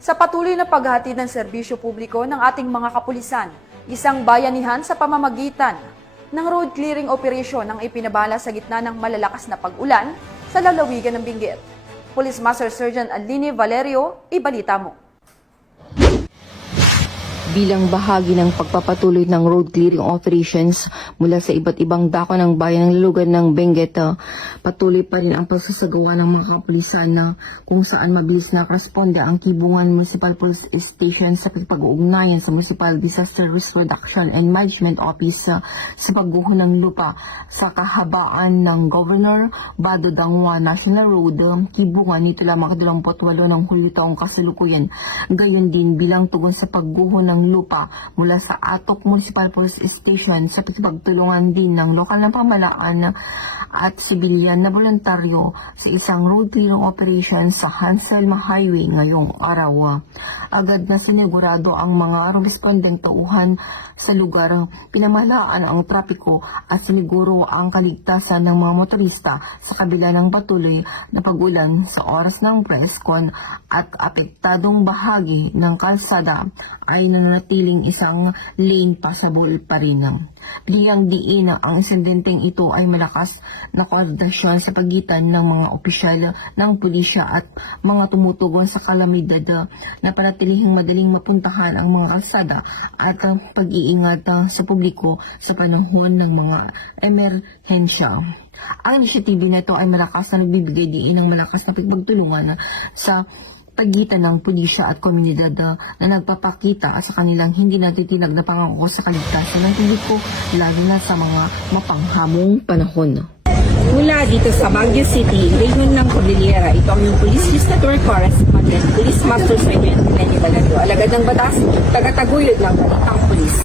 Sa patuloy na paghahatid ng serbisyo publiko ng ating mga kapulisan, isang bayanihan sa pamamagitan ng road clearing operation ang ipinabala sa gitna ng malalakas na pag-ulan sa lalawigan ng Benguet. Police Master Sergeant Aline Valerio, ibalita mo. Bilang bahagi ng pagpapatuloy ng road clearing operations mula sa iba't ibang dako ng bayan ng lulugan ng Benguet, patuloy pa rin ang pagsasagawa ng mga kapulisan na kung saan mabilis na responde ang Kibungan Municipal Police Station sa pag-uugnayan sa Municipal Disaster Risk Reduction and Management Office sa pagguho ng lupa sa kahabaan ng Governor Bado Dangwa National Road, Kibungan nito lamang 28 ng Hulyo taong kasalukuyan. Gayon din bilang tugon sa pagguho ng lupa mula sa Atok Municipal Police Station sa pagtulungan din ng lokal na pamahalaan at sibilyan na voluntaryo sa isang road clearing operation sa Hanselma Highway ngayong araw. Agad na sinigurado ang mga respondeng tauhan sa lugar, pinamahalaan ang trapiko at siniguro ang kaligtasan ng mga motorista sa kabila ng patuloy na pag-ulan sa oras ng preskon at apektadong bahagi ng kalsada ay nanatiling isang lane passable pa rin. Biglang diin ang insidenteng ito ay malakas na koordinasyon sa pagitan ng mga opisyal ng pulisya at mga tumutugon sa kalamidad na panatilihing madaling mapuntahan ang mga kalsada at pag-iingat sa publiko sa panahon ng mga emerhensya. Ang inisyatibo na ito ay malakas na nagbibigay diin ng malakas na pagtulungan sa pagitan ng pulisya at komunidad na nagpapakita sa kanilang hindi natitinag na pangako sa kaligtasan ng publiko lalo na sa mga mapanghamong panahon. Mula dito sa Baguio City, Raymond ng Cordillera, ito ang yung Police News Network Correspondent, Police Master Sergeant Lenny Valerio, alagad ng batas, tagataguyod ng Balitang Police.